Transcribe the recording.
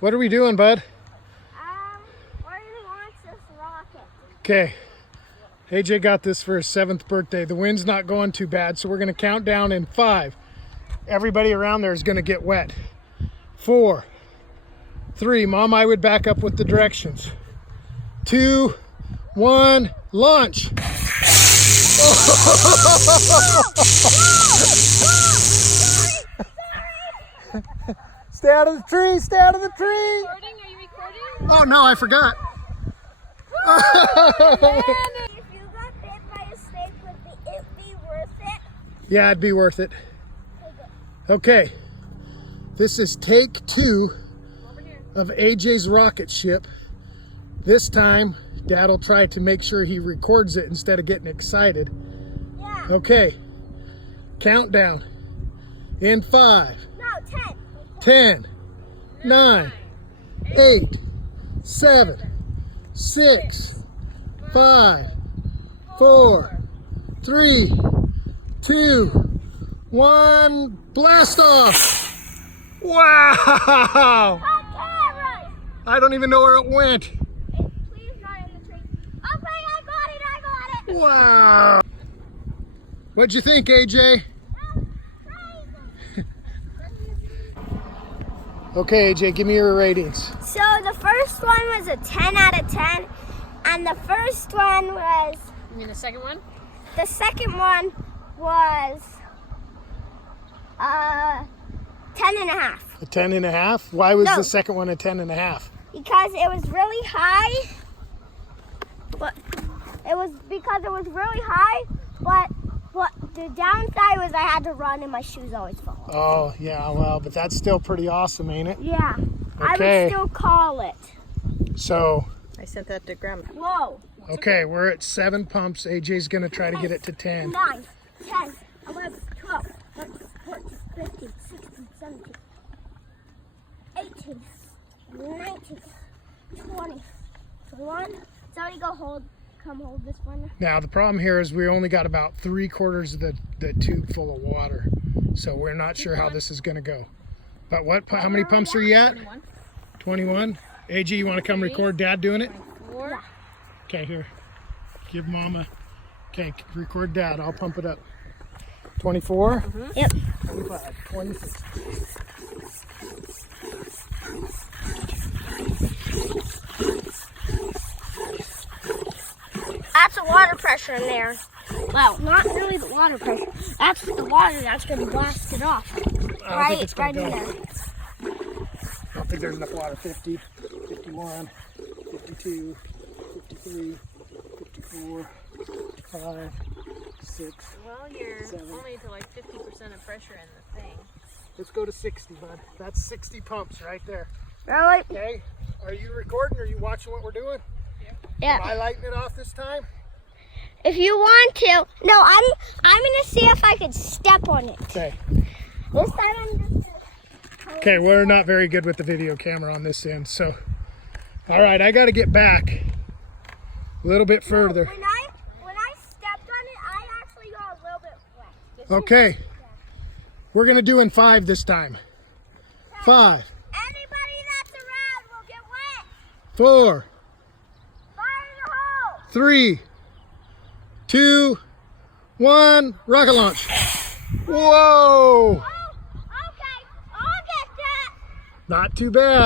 What are we doing, bud? Where do you want this rocket? Okay. AJ got this for his 7th birthday. The wind's not going too bad, so we're going to count down in 5. Everybody around there is going to get wet. 4, 3. Mom, I would back up with the directions. 2, 1, launch. Stay out of the tree, stay out of the tree. Recording? Are you recording? Oh no, I forgot. If you got bit by a snake, would it be worth it? Yeah, it'd be worth it. Okay, this is take 2 of AJ's rocket ship. This time, Dad'll try to make sure he records it instead of getting excited. Yeah. Okay, countdown in 5, No, 10. 10, 9, 8, 7, 6, 5, 4, 3, 2, 1, blast off! Wow! I don't even know where it went. Please not in the tree. Okay, I got it. Wow! What'd you think, AJ? Okay, AJ, give me your ratings. So the first one was a 10 out of 10, and the first one was, You mean the second one? the second one was 10 and a half. A 10 and a half? Why was No. the second one a 10 and a half? Because it was really high, but it was really high, but the downside was I had to run and my shoes always fall off. Oh, yeah, well, but that's still pretty awesome, ain't it? Yeah, I Okay. would still call it. So, I sent that to Grandma. Whoa. okay, we're at 7 pumps. AJ's gonna try to get it to 10. 9, 10, 11, 12, 13, 14, 15, 16, 17, 18, 19, 20, 21. Somebody come hold this one. Now, the problem here is we only got about 3/4 of the tube full of water. So we're not sure how this is gonna go. But how many pumps are you at? 21. 21? AJ, you wanna come record Dad doing it? 4. Okay, here. Give Mama. Okay, record Dad. I'll pump it up. 24? Yep. 25, 26. That's the water pressure in there. Well, not really the water pressure. That's the water that's going to blast it off. I don't think it's gonna Right in go. there. I don't think there's enough water. 50, 51, 52, 53, 54, 55, 6. Well, you're 7. only to like 50% of pressure in the thing. Let's go to 60, bud. That's 60 pumps right there. Really? Okay. Are you recording? Are you watching what we're doing? Am Yeah. I lighting it off this time? If you want to. No, I'm going to see if I could step on it. Okay. This time I'm just going to... Okay, we're not very good with the video camera on this end, so. All right, I got to get back a little bit further. When I stepped on it, I actually got a little bit wet. Okay. We're going to do in 5 this time. 5, Anybody that's around will get wet. 4, Fire in the hole. 3, 2, 1, rocket launch. Whoa! Oh, okay. I'll get that. Not too bad.